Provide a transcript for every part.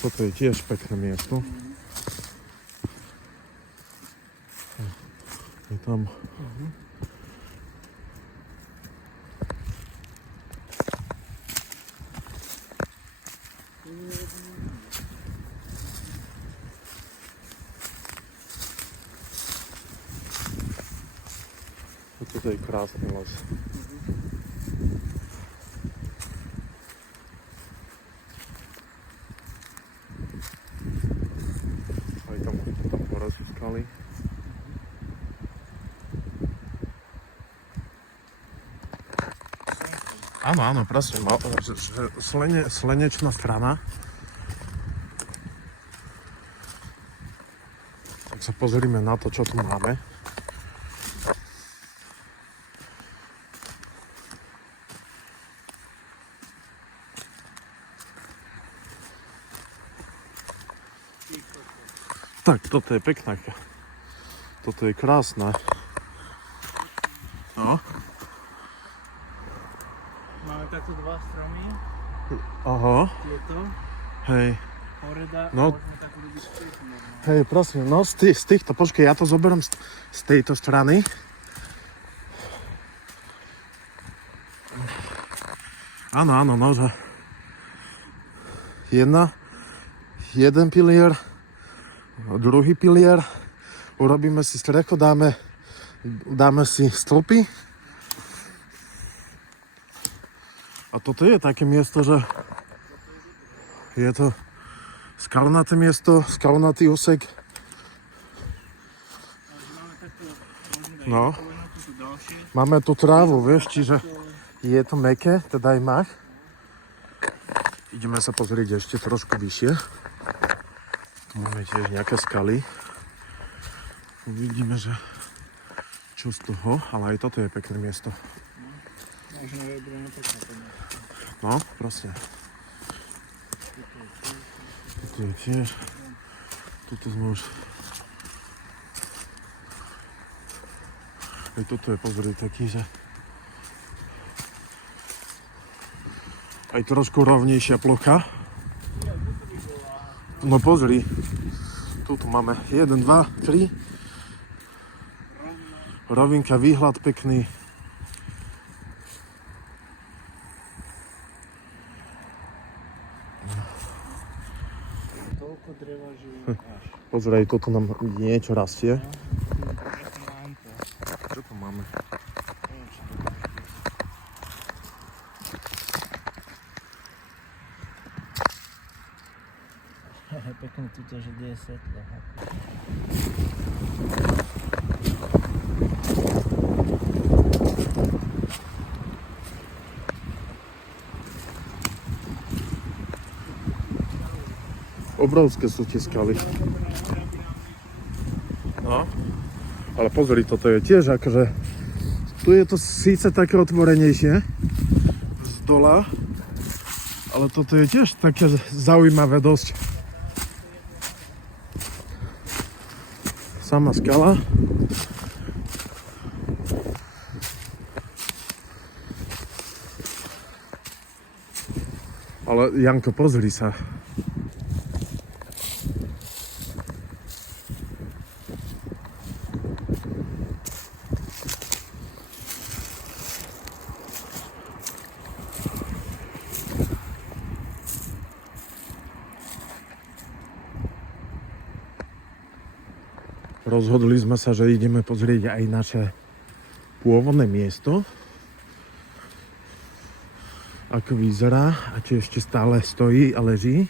Toto je tiež pekné miesto. Je tam... Toto je krásny les. Aj tam hore sú skaly. Áno, áno, presne. Slenečná strana. Tak sa pozrime na to, čo tu máme. Tak, toto je pekná. Toto je krásne. No. Máme takto dva stromy. Aha. Tieto. Hej. Hore dá, No. možno takú diskrétnu možno. Hej, prosím, no z týchto, počkej, ja to zoberiem z tejto strany. Áno, áno, no, že jeden pilier, druhý pilier, urobíme si strechu, dáme si stĺpy. A toto je také miesto, že je to skalnaté miesto, skalnatý úsek. No. Máme tu trávu, vieš, čiže je to mäkké, teda aj mach. Ideme sa pozrieť ešte trošku vyššie. Tu máme tiež nejaké skaly. Uvidíme, že čo z toho, ale aj toto je pekné miesto. Možno je budeme pekné. No, proste. Toto je tiež. Tuto sme už... Aj toto je, pozrieť, taký, že... Aj trošku rovnejšia plocha. No pozri. Tuto máme 1, 2, 3. Rovinka, výhľad pekný. Toľko dreva žije až. Pozri, toto nám niečo rastie. No, Čo tu máme? Pekne tuto, že kde je svetlo. Obrovské sú tie skaly. No. Ale pozri, toto je tiež akože... Tu je to síce také otvorenejšie z dola, ale toto je tiež také zaujímavé dosť. Sama skala. Ale Janko, pozri sa. Rozhodli sme sa, že ideme pozrieť aj naše pôvodné miesto. Ako vyzerá a či ešte stále stojí a leží.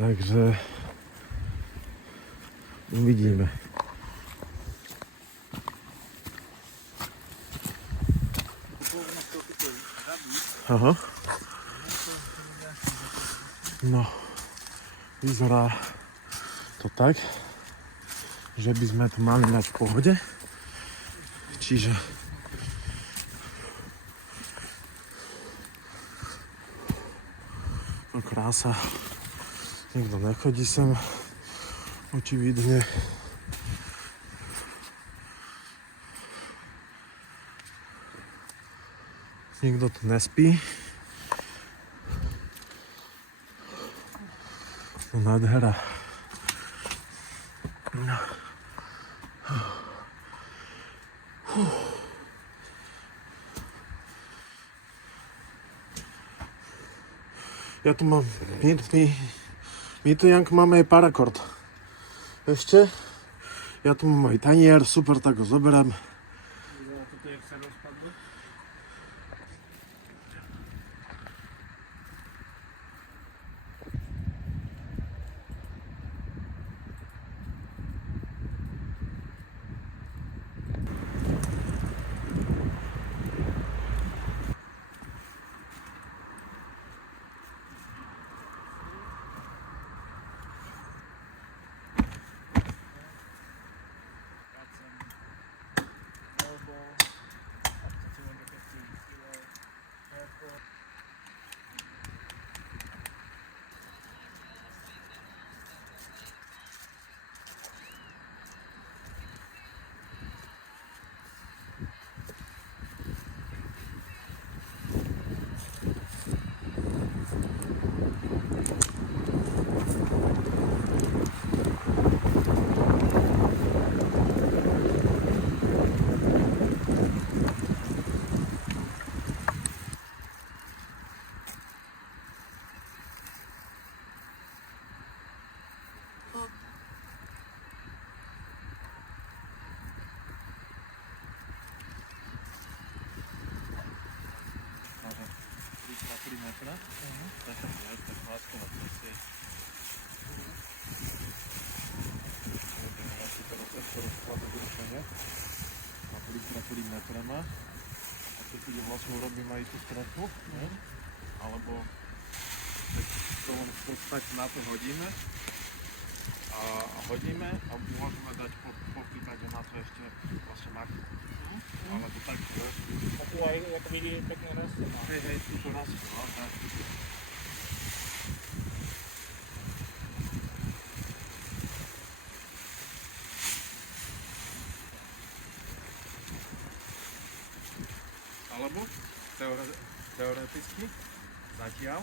Takže uvidíme. Aha. No. Vyzerá to tak, že by sme to mali mať v pohode. Čiže to krása. Nikto nechodí sem. Očividne. Nikto tu nespí. No nádhera. Ja tu mám, my tu Jank máme aj parakord. Ešte. Ja tu mám aj tanier, super, tak ho zoberám. Vyzerá toto, jak sa rozpadlo. Got some elbow up to 250 kilo airport. Może 3 metra. Taka jest tak łatwo na presję. To rozkładu wyruszenia. Na 3 metra ma. A tu keď vlastne urobíme aj tú strechu, ne? Alebo to len v podstate na to hodíme. A hodíme a môžeme dať po prípade na to ešte vlastne mak. Alebo tak, vieš. A tu aj ako vidí pekne rastie. No. Hej, tu to rastie, no tak. Alebo teoreticky zatiaľ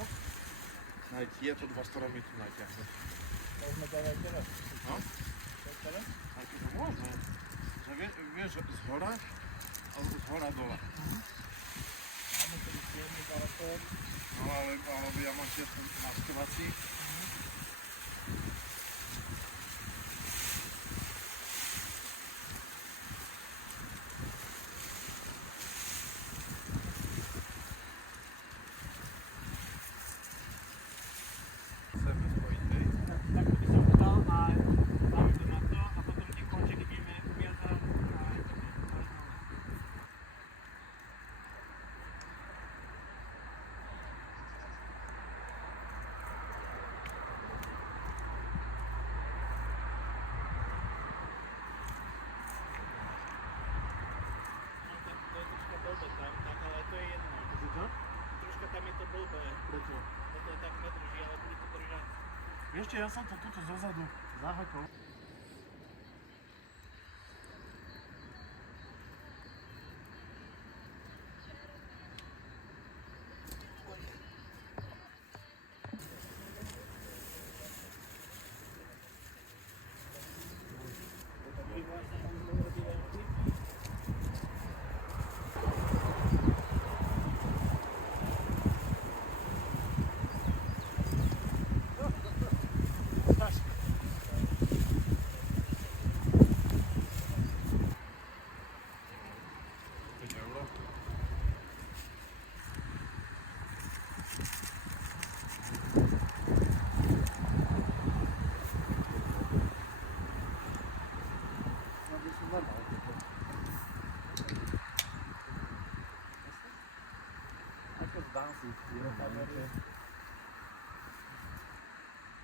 aj tieto dva stromy tu natiahnuť. Môžeme to aj teraz. No? To teraz? Aj keď to môžeme. Že vieš, že z hora alebo z hora dole. Máme to byť jemný balkón. No alebo ja mám tiež ten maskovací. Chcemy spojitej. Tak by som dal a dáme to na to a potom tie končeky ideme umiatať a aj to je troška blbé tam, tak, ale to je jedno. Čo? Troška tam je to blbé. Prečo? Toto je tak nedrží, ale bude to držať. Ešte ja som to tuto zozadu zahakol.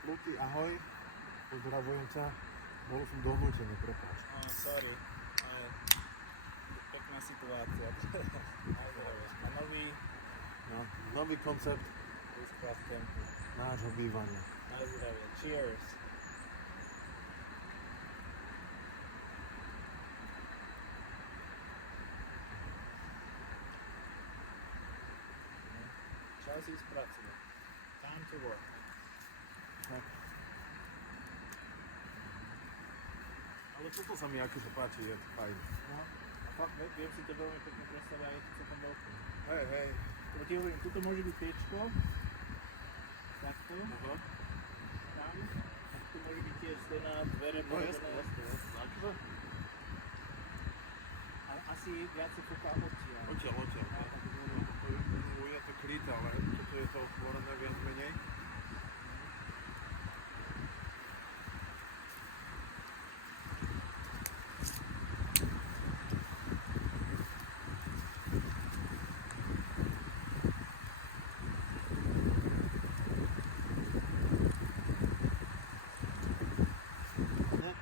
Luky, ahoj. Pozdravujem ťa. Bol som donútený, prepáč. No, sorry, ale pekná situácia. A No, nový koncept rozkladkem. nášho bývania. Na zdravie. Cheers. Čas ísť pracovať. Time to work. Tak. Ale toto sa mi akože páči, je to fajn. No, a fakt, viem si to veľmi pekne predstaviť a je to celkom veľké. Hej. Lebo ti hovorím, tuto môže byť piečko, takto, Aha. tam, a tu môže byť tiež stena, dvere, No jasne. Akože? A asi viac sa fúka odtiaľ. Odtiaľ. No, tak to bolo. Tu je to kryté, ale toto je to otvorené viac menej.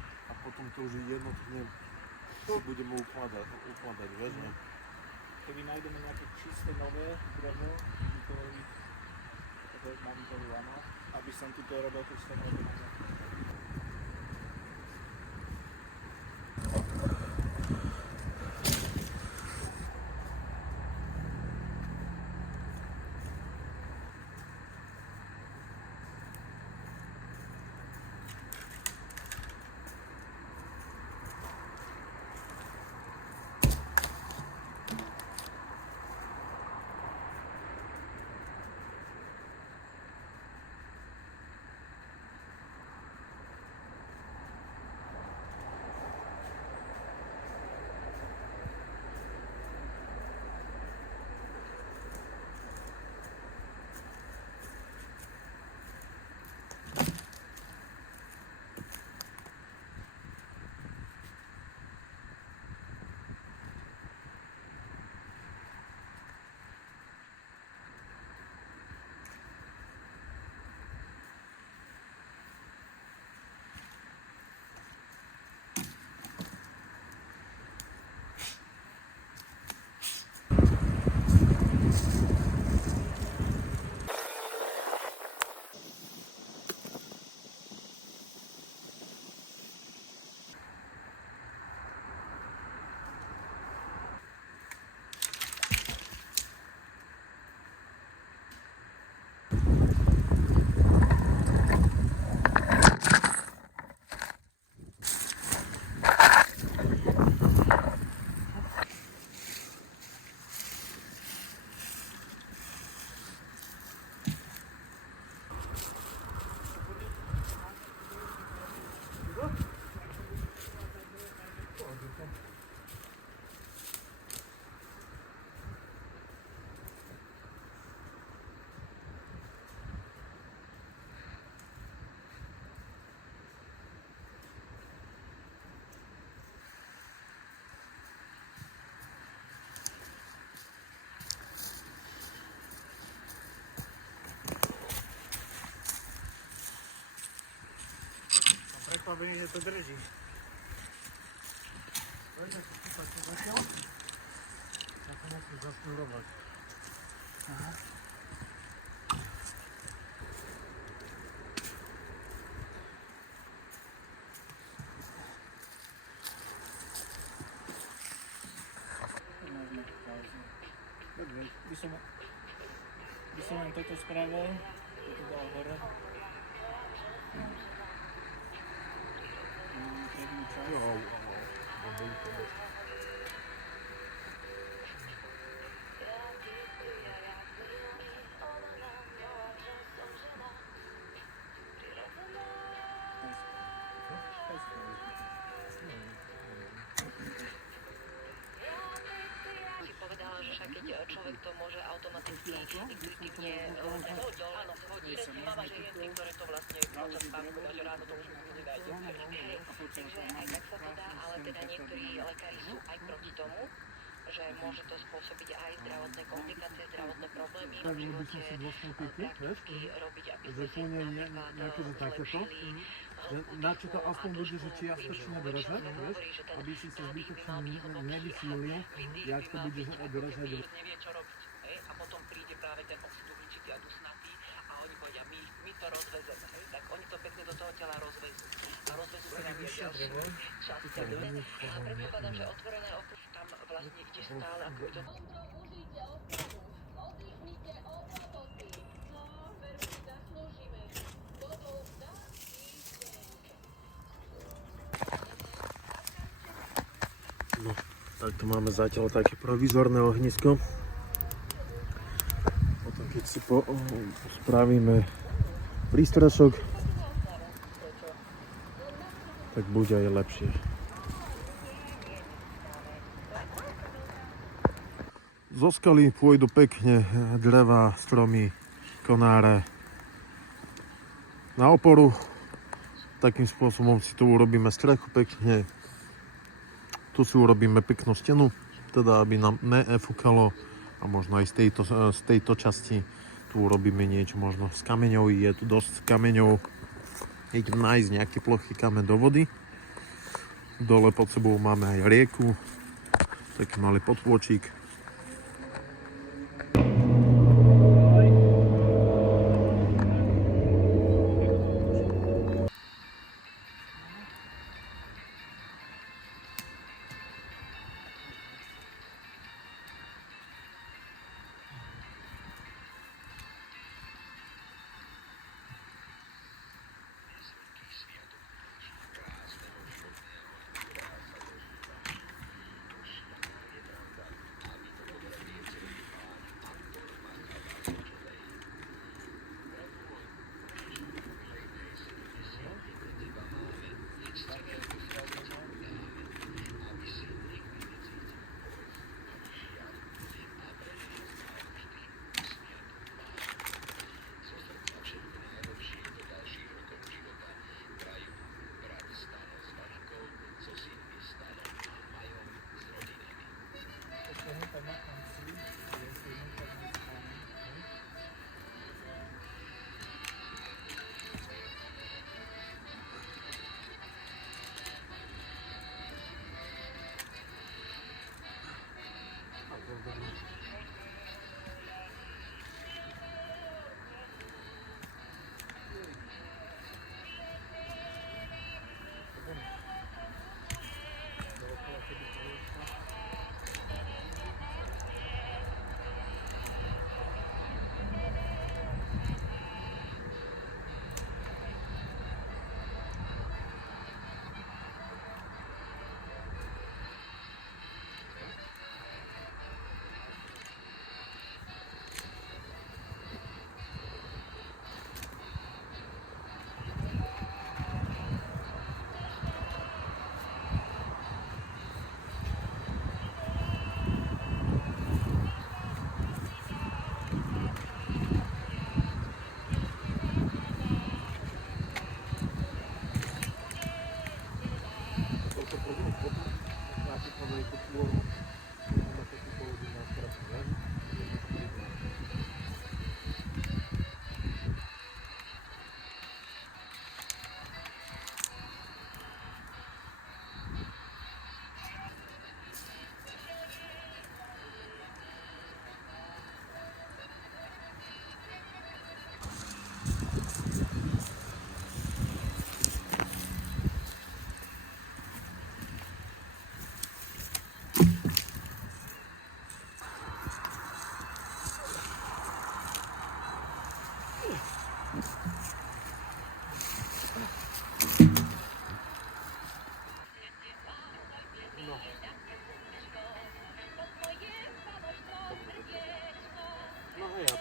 A potom to už jednotne si budeme ukladať, vieš, ne? Keby nájdeme nejaké čisté nové drevo, ktoré mám to lama, aby som tuto robil tú stenu, aby mám prekvapenie, že to drží. Poďme sa kúpať to zatiaľ. Ja to musím zasnúrovať. Aha. Dobre, by som len toto spravil, toto dal hore. Povedala, že však keď človek to môže automaticky intuitívne zhodil, áno, zhodí. Mama, že je tým, ktoré to vlastne počas spánku dá, že ráno to už nedáte. Takže aj tak sa to dá, ale teda niektorí lekári sú aj proti tomu, že môže to spôsobiť aj zdravotné komplikácie, zdravotné problémy v živote, prakticky robiť, aby sme si napríklad zlepšili Načo to aspoň bude, že čiastočne držať, vieš, aby si sa zbytočne nevysílil, jak to bude držať. Nevie, čo robiť, a potom príde práve ten oxid uhličitý a dusnatý a oni povedia, my to rozvezeme, tak oni to pekne do toho tela rozvezú. A rozvezú sa nám ďalšie časti. A predpokladám, že otvorené okno, tam vlastne ide stále ako by to... Užite opravu, oddychnite od roboty. No, veru si zaslúžime. Vodou na týždeň. Tak tu máme zatiaľ také provizorné ohnisko. Potom keď si spravíme prístrešok, tak bude aj lepšie. Zo skaly pôjdu pekne dreva, stromy, konáre na oporu. Takým spôsobom si tu urobíme strechu pekne. Tu si urobíme peknú stenu, teda aby nám nefúkalo, a možno aj z tejto časti tu urobíme niečo možno s kameňou. Je tu dosť kameňov. Idem nájsť nejaký plochý kameň do vody. Dole pod sebou máme aj rieku, taký malý potôčik.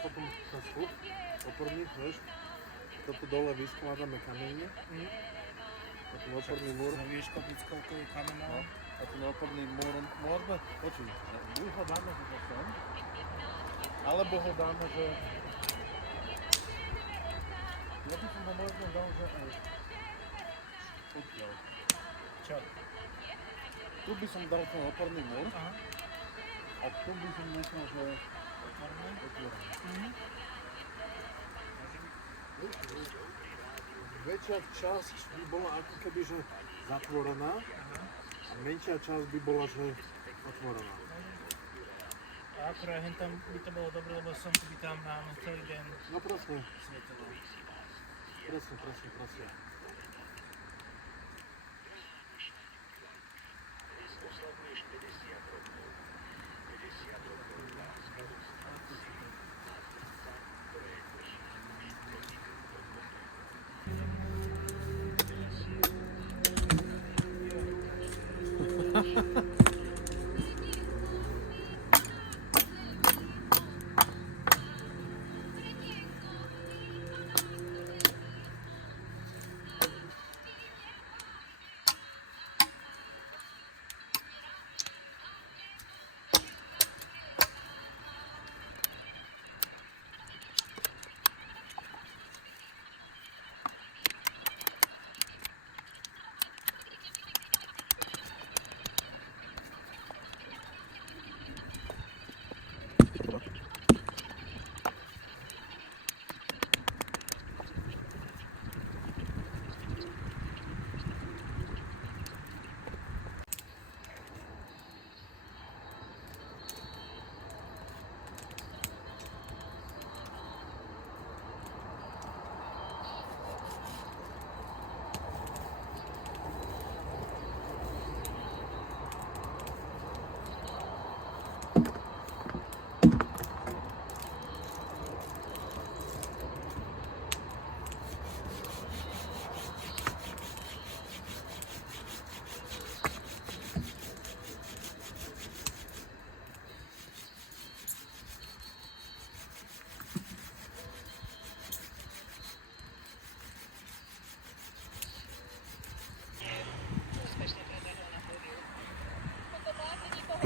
Potom na schod, oporný, vieš, to tu dole vyskladáme kamene, a ten oporný múr, Vieš, kopickou kamenou. a ten oporný môžeme, počuj, buď ho dáme, že sem, alebo ho dáme, že, ja by som ho možno dal, že aj odtiaľ. Čo? Tu by som dal ten oporný múr, Aha. a tu by som nechal, že Otvorné? otvorené. Väčšia časť by bola ako keby, že zatvorená, a menšia časť by bola, že otvorená. A akurát hen tam by to bolo dobre, lebo som by tam nám celý deň No presne, svietilo. presne.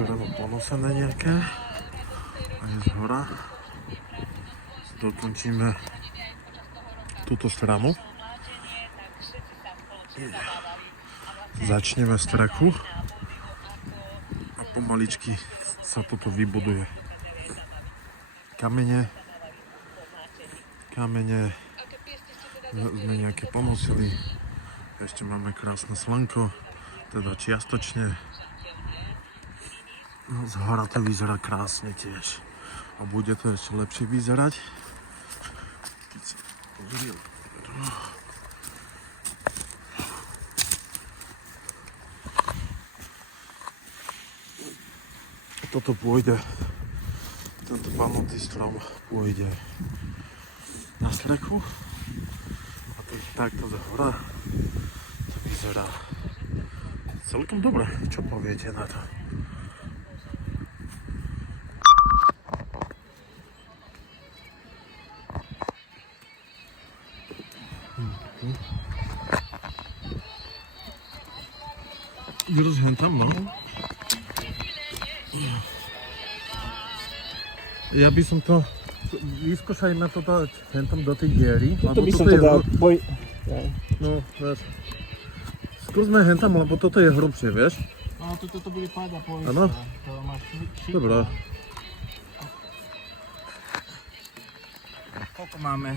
drevo ponosené nejaké. A je z hora. Dokončíme túto stranu. Začneme strechu. A pomaličky sa toto vybuduje. Kamene sme nejaké ponosili. Ešte máme krásne slnko, teda čiastočne. No, z hora to vyzerá krásne tiež. A bude to ešte lepšie vyzerať. Keď sa pozriem. Toto pôjde, tento panutý strom pôjde na strechu. A to takto z hora to vyzerá celkom dobre. Čo poviete na to? Drž hen tam, no. Ja by som to... Vyskúšajme to dať hen tam do tej diery. Toto by som to dal, boj... No, vieš. Skúsme hen tam, lebo toto je hrubšie, vieš? No, toto bude páda po Áno. To máš šikmo. Dobre. Koľko máme?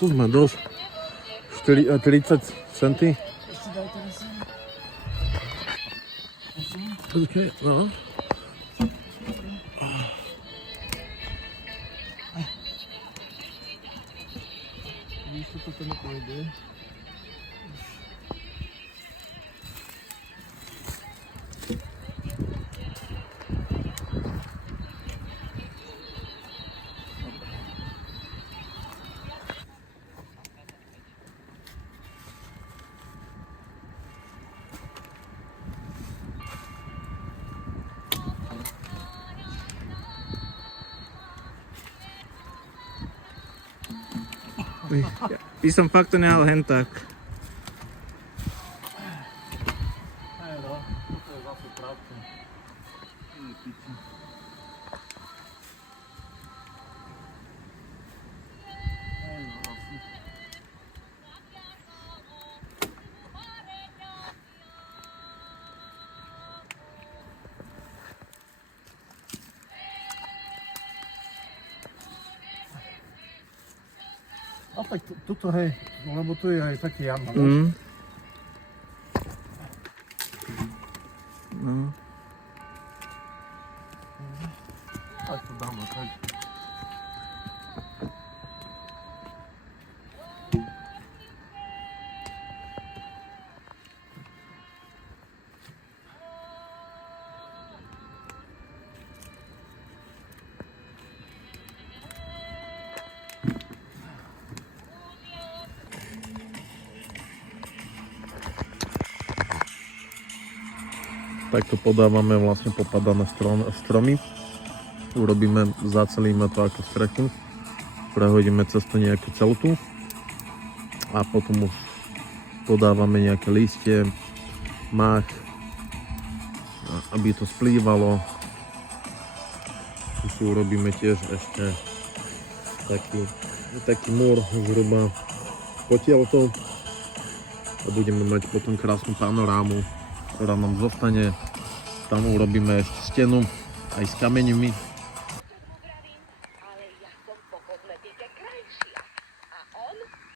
Tu sme dosť. 30 centy. Ešte daj teraz sem. OK, no. Víš, že toto nepôjde. By som fakt to nehal hen tak. Toto je zase krátke. A tak toto hej, lebo tu je aj taký jama. No. Tak to dáme, tak. Takto podávame vlastne popadané stromy. Urobíme, zacelíme to ako strechu. Prehodíme cez to nejakú celtu. A potom už podávame nejaké listie, mach, aby to splývalo. Tu urobíme tiež ešte taký múr zhruba potiaľto. A budeme mať potom krásnu panorámu, ktorá nám zostane. Tam urobíme ešte stenu aj s kameňmi.